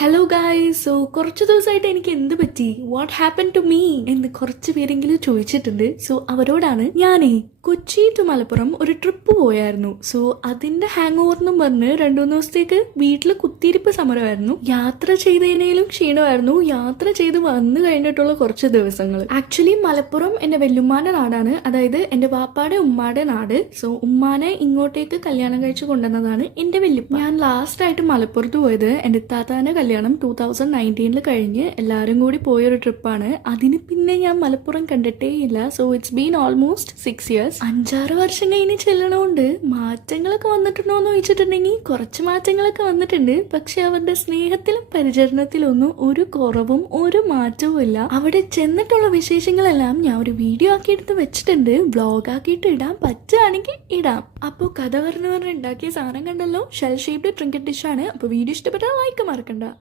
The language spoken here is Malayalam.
Hello guys. സോ കുറച്ച് ദിവസമായിട്ട് എനിക്ക് എന്ത് പറ്റി, വാട്ട് ഹാപ്പൻ ടു മീ എന്ന് കുറച്ച് പേരെങ്കിലും ചോദിച്ചിട്ടുണ്ട്. സോ അവരോടാണ് ഞാനേ കൊച്ചി ടു മലപ്പുറം ഒരു ട്രിപ്പ് പോയായിരുന്നു. സോ അതിന്റെ ഹാങ് ഓവർ എന്നും പറഞ്ഞ് 2-3 ദിവസത്തേക്ക് വീട്ടിൽ കുത്തിയിരിപ്പ് സമരമായിരുന്നു. യാത്ര ചെയ്തതിനേലും ക്ഷീണമായിരുന്നു. യാത്ര ചെയ്ത് വന്നു കഴിഞ്ഞിട്ടുള്ള കുറച്ച് ദിവസങ്ങൾ. ആക്ച്വലി മലപ്പുറം എന്റെ വെല്ലുമ്മാന്റെ നാടാണ്, അതായത് എന്റെ വാപ്പാടെ ഉമ്മാടെ നാട്. സോ ഉമ്മാനെ ഇങ്ങോട്ടേക്ക് കല്യാണം കഴിച്ച് കൊണ്ടുവന്നതാണ് എന്റെ വെല്ലുപ്പ. ഞാൻ ലാസ്റ്റ് ആയിട്ട് മലപ്പുറത്ത് പോയത് എന്റെ താത്താന്റെ കല്യാണം 2019 കഴിഞ്ഞ് എല്ലാവരും കൂടി പോയൊരു ട്രിപ്പാണ്. അതിന് പിന്നെ ഞാൻ മലപ്പുറം കണ്ടിട്ടേ ഇല്ല. So it's been almost 6 years. 5-6 വർഷം കഴിഞ്ഞ് ചെല്ലണോണ്ട് മാറ്റങ്ങളൊക്കെ വന്നിട്ടുണ്ടോ എന്ന് ചോദിച്ചിട്ടുണ്ടെങ്കിൽ കുറച്ച് മാറ്റങ്ങളൊക്കെ വന്നിട്ടുണ്ട്. പക്ഷെ അവരുടെ സ്നേഹത്തിലും പരിചരണത്തിലൊന്നും ഒരു കുറവും ഒരു മാറ്റവും ഇല്ല. അവിടെ ചെന്നിട്ടുള്ള വിശേഷങ്ങളെല്ലാം ഞാൻ ഒരു വീഡിയോ ആക്കി എടുത്ത് വെച്ചിട്ടുണ്ട്. വ്ളോഗ് ആക്കിയിട്ട് ഇടാൻ പറ്റുകയാണെങ്കിൽ ഇടാം. അപ്പോൾ കഥ പറഞ്ഞ് ഉണ്ടാക്കിയ സാധനം കണ്ടല്ലോ, ഷെൽ ഷേപ്ഡ് ട്രിങ്കറ്റ് ഡിഷാണ്. അപ്പോൾ വീഡിയോ ഇഷ്ടപ്പെട്ടാൽ ലൈക്ക് മറക്കണ്ട.